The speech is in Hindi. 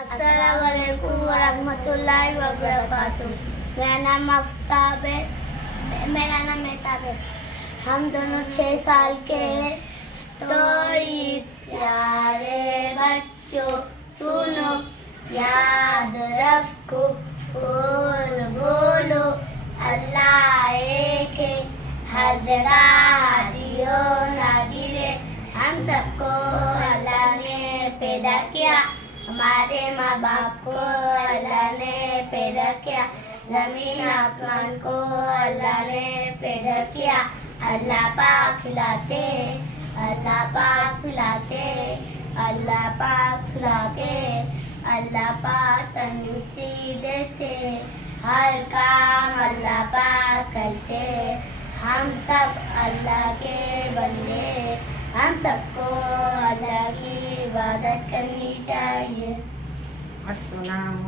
अस्सलाम वालेकुम वरहमतुल्लाहि वबरकातुह। मेरा नाम आफ्ताब है। मेरा नाम मेहताब है। हम दोनों 6 साल के हैं। तो प्यारे बच्चों सुनो, याद रखो, बोलो अल्लाह एक है, हर जगह जियो ना गिरे। हम सबको अल्लाह ने पैदा किया, हमारे माँ बाप को अल्लाह ने पैदा किया, जमीन आसमान को अल्लाह ने पैदा किया। अल्लाह पाक खिलाते, अल्लाह पाक खिलाते, अल्लाह पाक खिलाते, अल्लाह पाक तंदुरुस्ती देते, हर काम अल्लाह पाक करते। हम सब अल्लाह के बंदे, हम सबको अल्लाह की इबादत करनी चाहिए। अस्सलाम